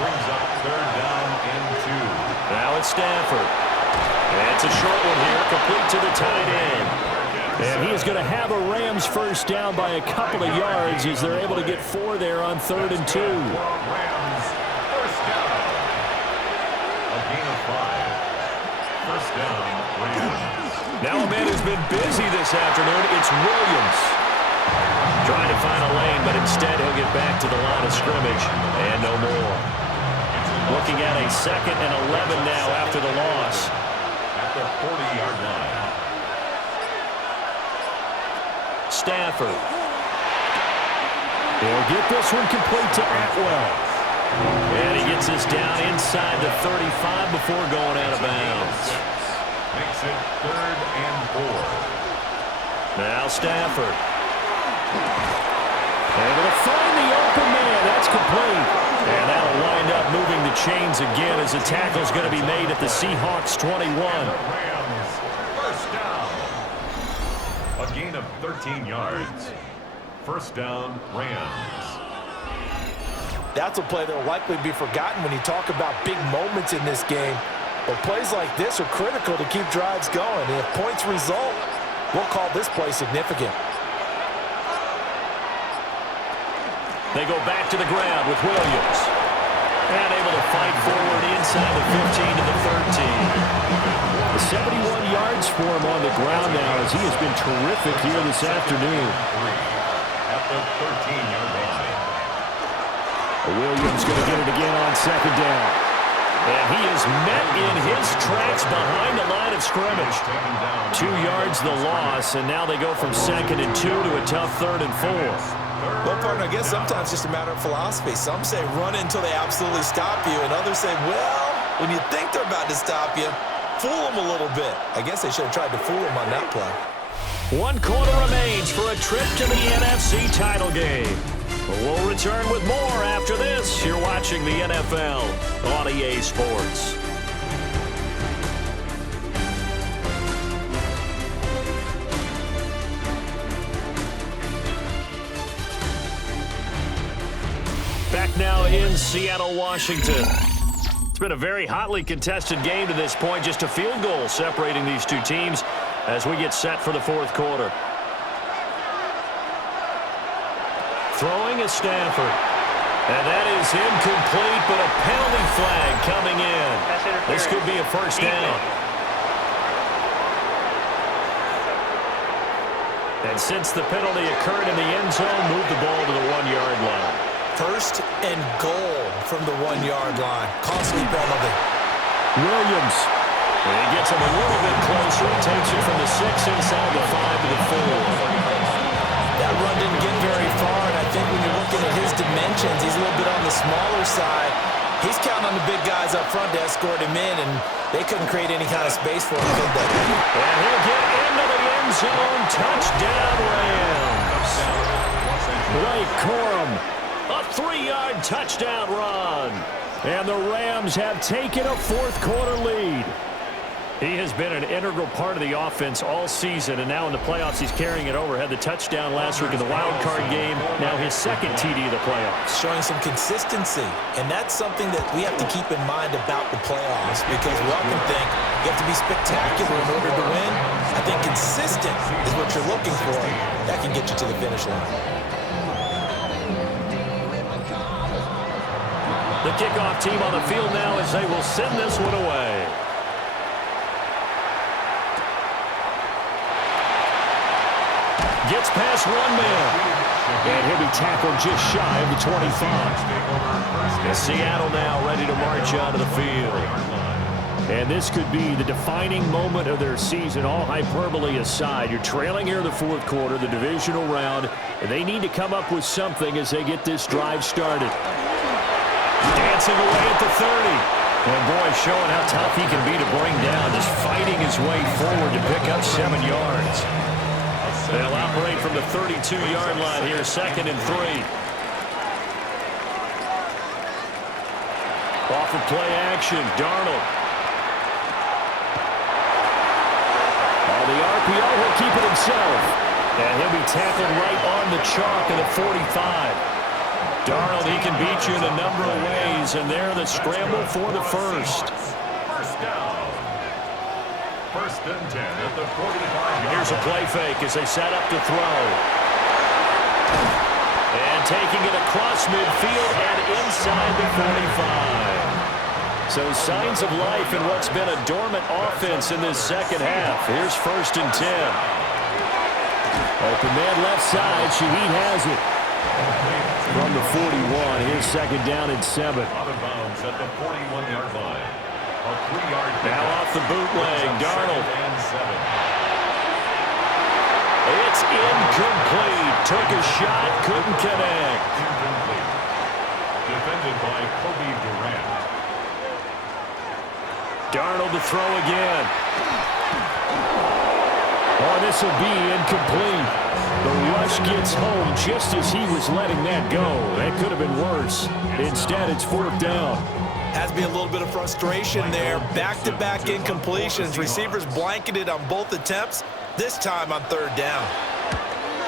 Brings up third down and 2. Now it's Stafford. And it's a short one here, complete to the tight end. And he is going to have a Rams first down by a couple of yards as they're able to get 4 there on 3rd and 2. Rams first down. A gain of 5. First down, Rams. Now a man who's been busy this afternoon, it's Williams. Trying to find a lane, but instead he'll get back to the line of scrimmage and no more. Looking at a 2nd and 11 now after the loss. At the 40-yard line. Stafford. He'll get this one complete to Atwell. And he gets us down inside the 35 before going out of bounds. Makes it 3rd and 4. Now Stafford. Able to find the open man. That's complete. And that'll wind up moving the chains again as the tackle's going to be made at the Seahawks 21. Rams first down. A gain of 13 yards. First down, Rams. That's a play that will likely be forgotten when you talk about big moments in this game. But plays like this are critical to keep drives going. And if points result, we'll call this play significant. They go back to the ground with Williams. And able to fight forward inside the 15 to the 13. 71 yards for him on the ground now as he has been terrific here this afternoon. At the 13-yard line. Williams going to get it again on 2nd down. And he is met in his tracks behind the line of scrimmage. 2 yards the loss, and now they go from 2nd and 2 to a tough 3rd and 4. Well, partner, I guess sometimes it's just a matter of philosophy. Some say run until they absolutely stop you, and others say, well, when you think they're about to stop you, fool them a little bit. I guess they should have tried to fool them on that play. 1 quarter remains for a trip to the NFC title game. We'll return with more after this. You're watching the NFL on EA Sports. Back now in Seattle, Washington. It's been a very hotly contested game to this point. Just a field goal separating these two teams as we get set for the 4th quarter. Throwing is Stafford. And that is incomplete, but a penalty flag coming in. This could be a first down. And since the penalty occurred in the end zone, move the ball to the 1-yard line. 1st and goal from the 1-yard line. Costly penalty. Williams. And he gets him a little bit closer. Takes it from the 6 inside the 5 to the 4. That run didn't get very far, and I think when you're looking at his dimensions, he's a little bit on the smaller side. He's counting on the big guys up front to escort him in, and they couldn't create any kind of space for him, could they? And he'll get into the end zone. Touchdown, Rams. Blake Corum. A 3-yard touchdown run. And the Rams have taken a 4th quarter lead. He has been an integral part of the offense all season, and now in the playoffs he's carrying it over. Had the touchdown last week in the wild card game. Now his second TD of the playoffs. Showing some consistency, and that's something that we have to keep in mind about the playoffs, because we often think you have to be spectacular in order to win. I think consistent is what you're looking for. That can get you to the finish line. The kickoff team on the field now as they will send this one away. Gets past one man. And he'll be tackled just shy of the 25. And Seattle now ready to march onto the field. And this could be the defining moment of their season, all hyperbole aside. You're trailing here in the fourth quarter, the divisional round, and they need to come up with something as they get this drive started. Dancing away at the 30. And boy, showing how tough he can be to bring down, just fighting his way forward to pick up 7 yards. They'll operate from the 32-yard line here, 2nd and 3. Off of play action, Darnold. On the RPO, he'll keep it himself. And he'll be tackled right on the chalk of the 45. Darnold, he can beat you in a number of ways, and there the scramble for the first. First down. 1st and 10 at the 45. Here's a play fake as they set up to throw. And taking it across midfield and inside the 45. So signs of life in what's been a dormant offense in this second half. Here's 1st and 10. Open man left side. Shaheed has it. From the 41, here's 2nd down and 7. Out of bounds at the 41-yard line. A 3-yard now off the bootleg, Darnold. And 7. It's incomplete. Took a shot, couldn't connect. Incomplete. Defended by Kobe Durant. Darnold to throw again. Oh, this will be incomplete. The rush gets home just as he was letting that go. That could have been worse. Instead, it's 4th down. Has to be a little bit of frustration there. Back-to-back incompletions. Receivers blanketed on both attempts, this time on 3rd down.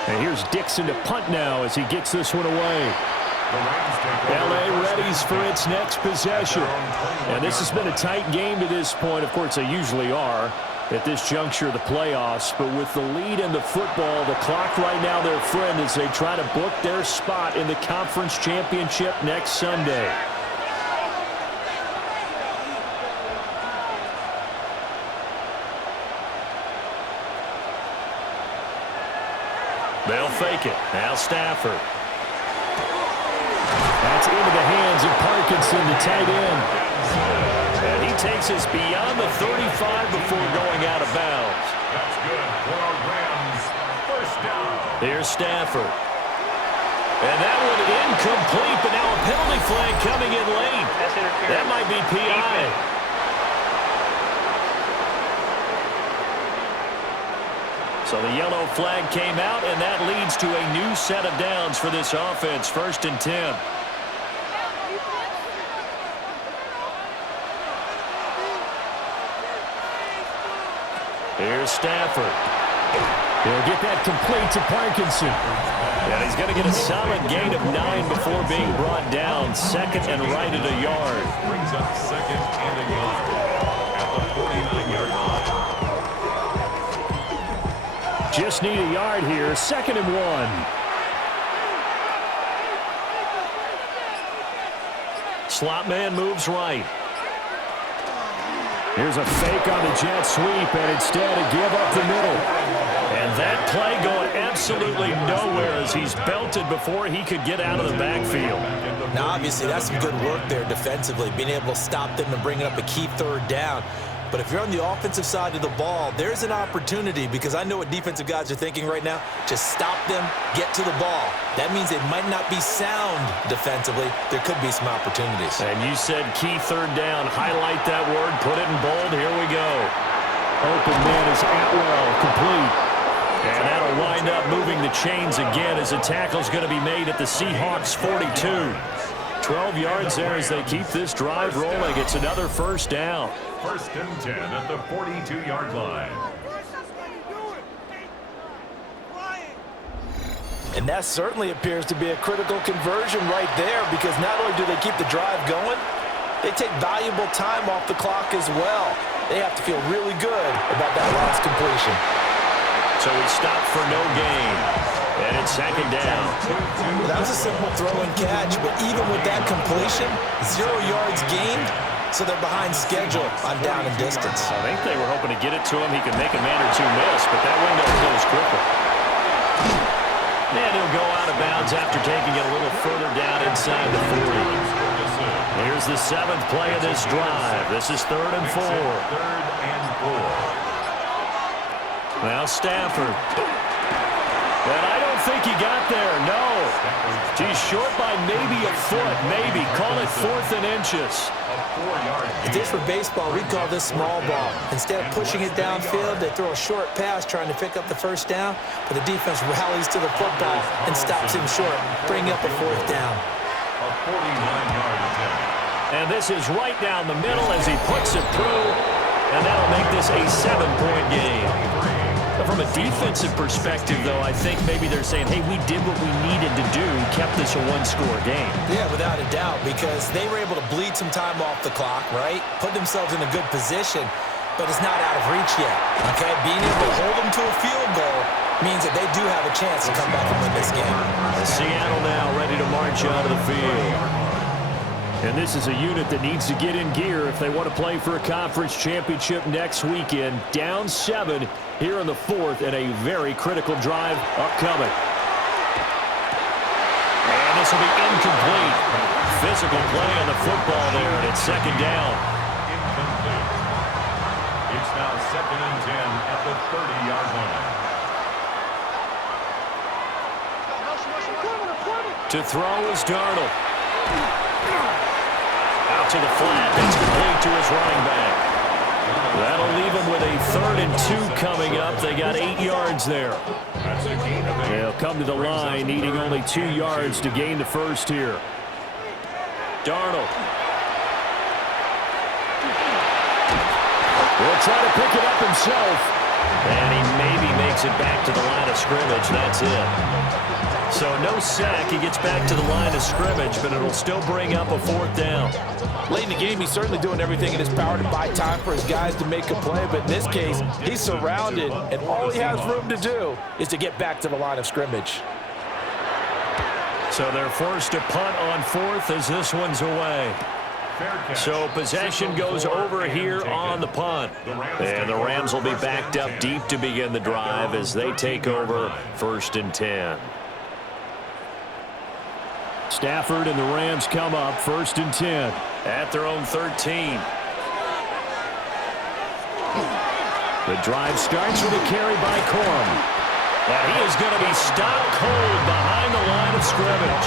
And here's Dixon to punt now as he gets this one away. LA readies for its next possession. And this has been a tight game to this point. Of course, they usually are at this juncture of the playoffs. But with the lead in the football, the clock right now their friend as they try to book their spot in the conference championship next Sunday. They'll fake it. Now Stafford. That's into the hands of Parkinson, the tight end. And he takes us beyond the 35 before going out of bounds. That's good for our Rams. 1st down. Here's Stafford. And that one incomplete, but now a penalty flag coming in late. That might be PI. So the yellow flag came out, and that leads to a new set of downs for this offense. 1st and 10. Here's Stafford. He'll get that complete to Parkinson. And he's going to get a solid gain of 9 before being brought down. 2nd and right at a yard. Brings up 2nd and a yard at the 49-yard line. Just need a yard here. 2nd and 1. Slot man moves right. Here's a fake on the jet sweep, and instead a give up the middle. And that play going absolutely nowhere as he's belted before he could get out of the backfield. Now, obviously, that's some good work there defensively, being able to stop them and bring up a key 3rd down. But if you're on the offensive side of the ball, there's an opportunity, because I know what defensive guys are thinking right now. Just stop them, get to the ball. That means it might not be sound defensively. There could be some opportunities. And you said key 3rd down. Highlight that word. Put it in bold. Here we go. Open man is Atwell, complete. And that'll wind up moving the chains again as the tackle's going to be made at the Seahawks 42. 12 yards there as they keep this drive rolling. It's another 1st down. First and 10 at the 42-yard line. And that certainly appears to be a critical conversion right there, because not only do they keep the drive going, they take valuable time off the clock as well. They have to feel really good about that last completion. So he stopped for no gain. And it's second down. Well, that was a simple throw and catch, but even with that completion, 0 yards gained, so they're behind schedule on down and distance. I think they were hoping to get it to him. He could make a man or two miss, but that window closed quickly. And he'll go out of bounds after taking it a little further down inside the 40. Here's the 7th play of this drive. This is 3rd and 4. 3rd and 4. Now Stafford. And I don't think he got there, no. He's short by maybe a foot, maybe. Call it 4th and inches. If this were baseball, we'd call this small ball. Instead of pushing it downfield, they throw a short pass trying to pick up the first down, but the defense rallies to the football and stops him short, bringing up a 4th down. A 49-yard attempt. And this is right down the middle as he puts it through, and that'll make this a 7-point game. But from a defensive perspective, though, I think maybe they're saying, hey, we did what we needed to do, kept this a 1-score game. Yeah, without a doubt, because they were able to bleed some time off the clock, right? Put themselves in a good position, but it's not out of reach yet, okay? Being able to hold them to a field goal means that they do have a chance to come back and win this game. Seattle now ready to march out of the field. And this is a unit that needs to get in gear if they want to play for a conference championship next weekend. Down 7 here in the 4th, and a very critical drive upcoming. And this will be incomplete. Physical play on the football there, and it's 2nd down. Incomplete. It's now 2nd and 10 at the 30-yard line. To throw is Darnold. Out to the flat. That's complete to his running back. That'll leave him with a 3rd and 2 coming up. They got 8 yards there. They'll come to the line, needing only 2 yards to gain the first here. Darnold. Will try to pick it up himself. And he maybe makes it back to the line of scrimmage. That's it. So no sack. He gets back to the line of scrimmage, but it'll still bring up a 4th down. Late in the game, he's certainly doing everything in his power to buy time for his guys to make a play, but in this case, he's surrounded, and all he has room to do is to get back to the line of scrimmage. So they're forced to punt on 4th as this one's away. So possession goes over here on the punt. And the Rams will be backed up deep to begin the drive as they take over 1st and 10. Stafford and the Rams come up 1st and 10 at their own 13. The drive starts with a carry by Corum. And he is going to be stopped cold behind the line of scrimmage.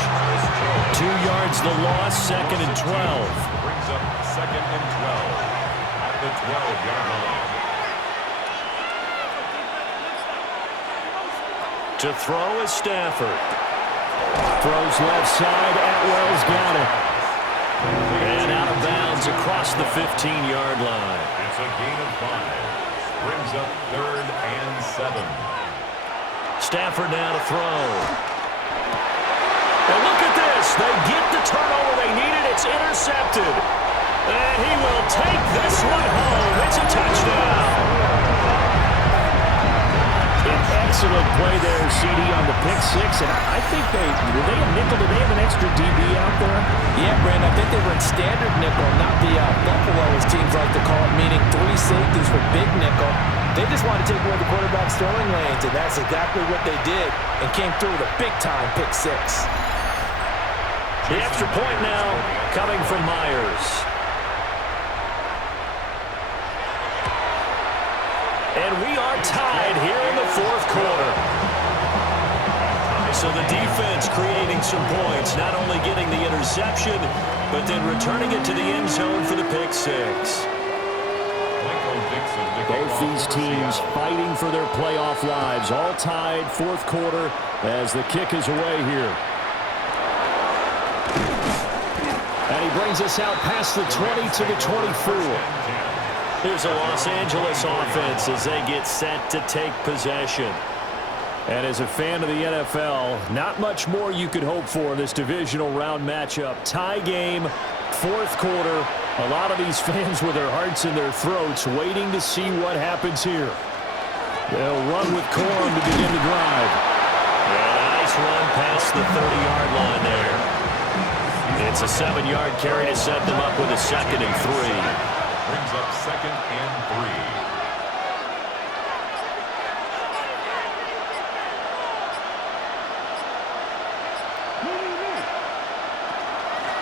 2 yards the loss, 2nd and 12. Brings up 2nd and 12 at the 12-yard line. To throw is Stafford. Throws left side. Atwell's got it. And out of bounds across the 15-yard line. It's a gain of 5. Brings up 3rd and 7. Stafford now to throw. And look at this. They get the turnover they needed. It's intercepted. And he will take this one home. It's a touchdown. Excellent play there, CD, on the pick 6. And I think did they have nickel? Did they have an extra DB out there? Yeah, Brandon, I think they were in standard nickel, not the buffalo, as teams like to call it, meaning 3 safeties for big nickel. They just wanted to take away the quarterback's throwing lanes, and that's exactly what they did, and came through with a big-time pick 6. The extra point now coming from Myers. And we are tied here in the 4th quarter. So the defense creating some points, not only getting the interception, but then returning it to the end zone for the pick 6. Both these teams fighting for their playoff lives, all tied 4th quarter as the kick is away here. And he brings us out past the 20 to the 24. Here's a Los Angeles offense as they get set to take possession. And as a fan of the NFL, not much more you could hope for in this divisional round matchup. Tie game, fourth quarter. A lot of these fans with their hearts in their throats waiting to see what happens here. They'll run with Corum to begin the drive. And a nice run past the 30-yard line there. It's a 7-yard carry to set them up with a 2nd and 3. Brings up 2nd and 3.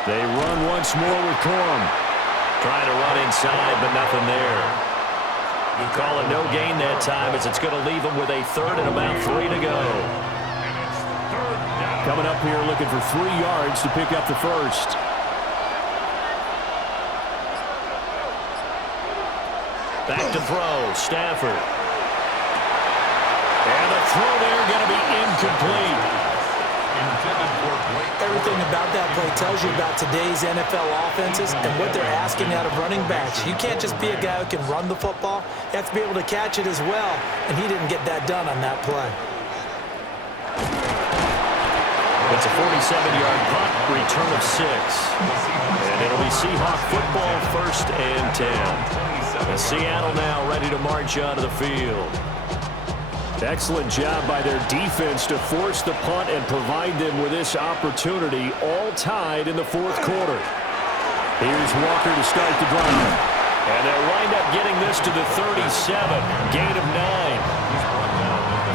They run once more with Corum. Trying to run inside, but nothing there. You call it no gain that time as it's going to leave them with a 3rd and about 3 to go. Coming up here looking for 3 yards to pick up the first. Back to throw, Stafford. And the throw there going to be incomplete. Everything about that play tells you about today's NFL offenses and what they're asking out of running backs. You can't just be a guy who can run the football. You have to be able to catch it as well, and he didn't get that done on that play. It's a 47-yard punt, return of 6. And it'll be Seahawk football, 1st and 10. And Seattle now ready to march out of the field. Excellent job by their defense to force the punt and provide them with this opportunity, all tied in the 4th quarter. Here's Walker to start the drive. And they'll wind up getting this to the 37, gain of 9.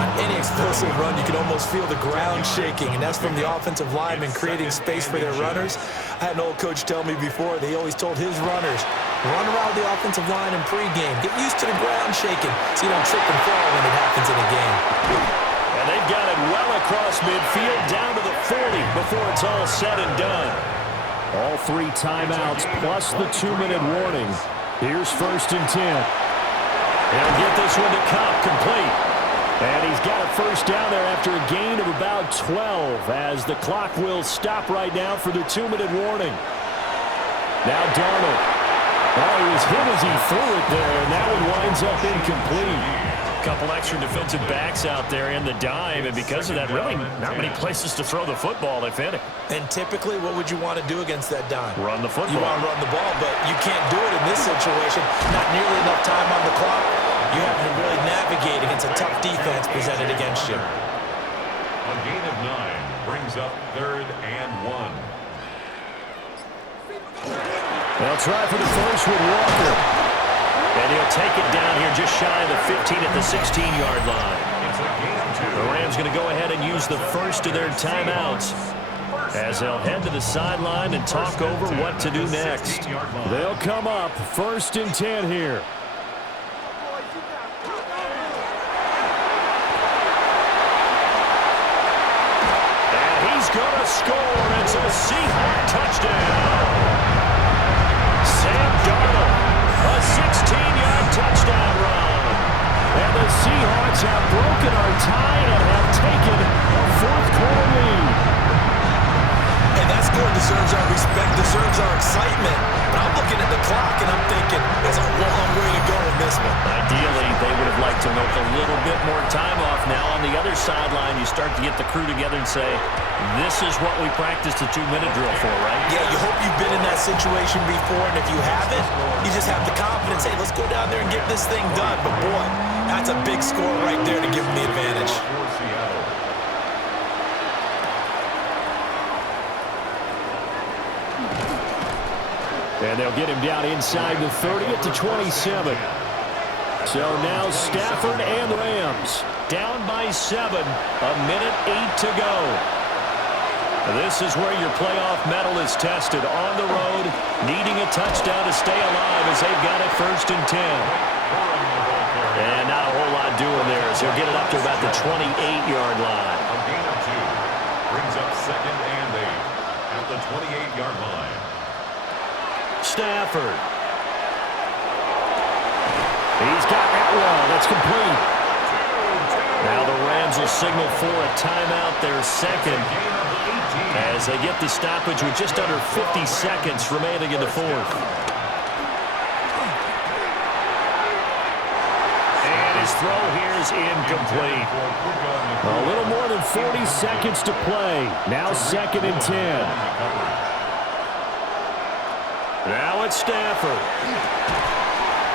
On any explosive run, you can almost feel the ground shaking, and that's from the offensive linemen creating space for their runners. I had an old coach tell me before that he always told his runners, run around the offensive line in pregame. Get used to the ground shaking so you don't trip and fall when it happens in a game. And they've got it well across midfield down to the 40 before it's all said and done. All 3 timeouts plus the 2-minute warning. Here's 1st and 10. He'll get this one to Cobb complete. And he's got a first down there after a gain of about 12 as the clock will stop right now for the 2-minute warning. Now Darnold. Oh, he was hit as he threw it there, and that one winds up incomplete. A couple extra defensive backs out there in the dime, and because of that, really not many places to throw the football, if any. And typically, what would you want to do against that dime? Run the football. You want to run the ball, but you can't do it in this situation. Not nearly enough time on the clock. You have to really navigate against a tough defense presented against you. A gain of 9 brings up 3rd and 1. They'll try for the first with Walker. And he'll take it down here just shy of the 15 at the 16-yard line. The Rams going to go ahead and use the first of their timeouts as they'll head to the sideline and talk over what to do next. They'll come up 1st and 10 here. And he's going to score. It's a Seahawk touchdown. Sam Darnold, a 16-yard touchdown run. And the Seahawks have broken our tie and have taken a 4th quarter lead. And that score deserves our respect, deserves our excitement. But I'm looking at the clock and I'm thinking there's a long way to go in this one. Ideally, they would have liked to milk a little bit more time off. Now on the other sideline, you start to get the crew together and say, this is what we practiced the 2-minute drill for, right? Yeah, you hope you've been in that situation before, and if you haven't, you just have the confidence, hey, let's go down there and get this thing done. But boy, that's a big score right there to give them the advantage. And they'll get him down inside the 30 at the 27. So now Stafford and Rams down by 7, a minute 8 to go. This is where your playoff medal is tested on the road, needing a touchdown to stay alive as they've got it 1st and 10. And not a whole lot doing there as he'll get it up to about the 28-yard line. A gain of 2 brings up 2nd and 8 at the 28-yard line. Stafford. He's got that well. That's complete. Now the Rams will signal for a timeout, their 2nd, as they get the stoppage with just under 50 seconds remaining in the 4th. His throw here is incomplete. A little more than 40 seconds to play. Now 2nd and 10. Now it's Stafford.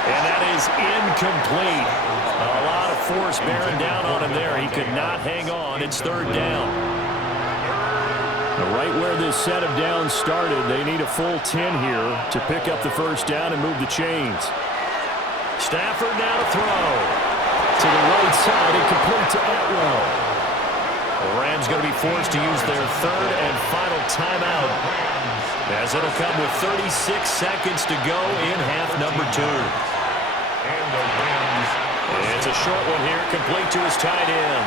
And that is incomplete. A lot of force bearing down on him there. He could not hang on. It's 3rd down. Right where this set of downs started, they need a full 10 here to pick up the 1st down and move the chains. Stafford now to throw. To the right side and complete to Atwell. The Rams going to be forced to use their 3rd and final timeout, as it'll come with 36 seconds to go in half number 2. And the Rams. It's a short one here, complete to his tight end.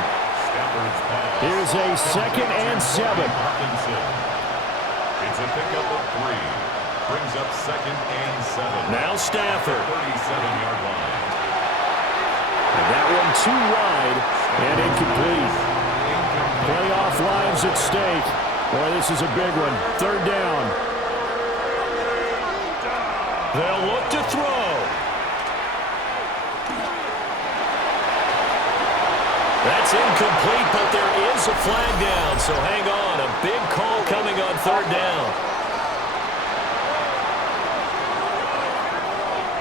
Here's a 2nd and 7. It's a pickup of 3. Brings up 2nd and 7. Now Stafford. 37-yard line. And that one too wide and incomplete. Playoff lives at stake. Boy, this is a big one. 3rd down. They'll look to throw. That's incomplete, but there is a flag down, so hang on. A big call coming on 3rd down.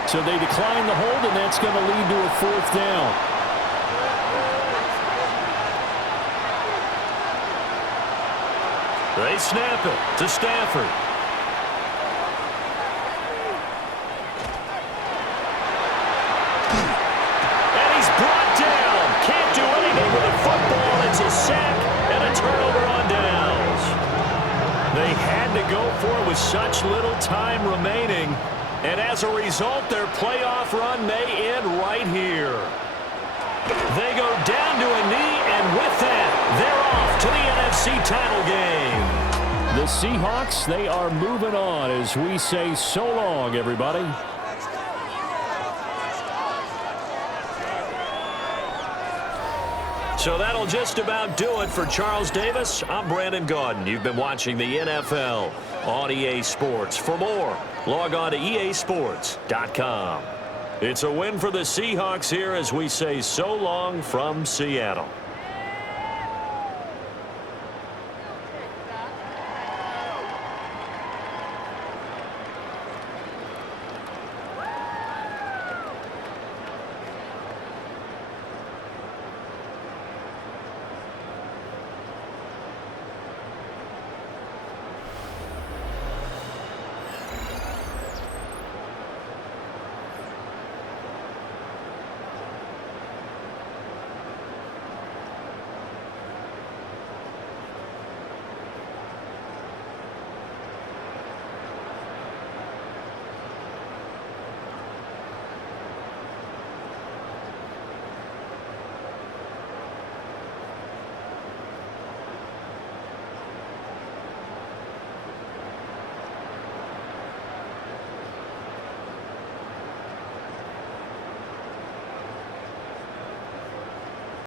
So they decline the hold, and that's going to lead to a 4th down. They snap it to Stafford. And he's brought down. Can't do anything with a football. It's a sack and a turnover on downs. They had to go for it with such little time remaining. And as a result, their playoff run may end right here. They go down to a knee, and with that, they're off to the NFC title game. The Seahawks, they are moving on as we say so long, everybody. So that'll just about do it for Charles Davis. I'm Brandon Gaudin. You've been watching the NFL on EA Sports. For more, log on to easports.com. It's a win for the Seahawks here as we say so long from Seattle.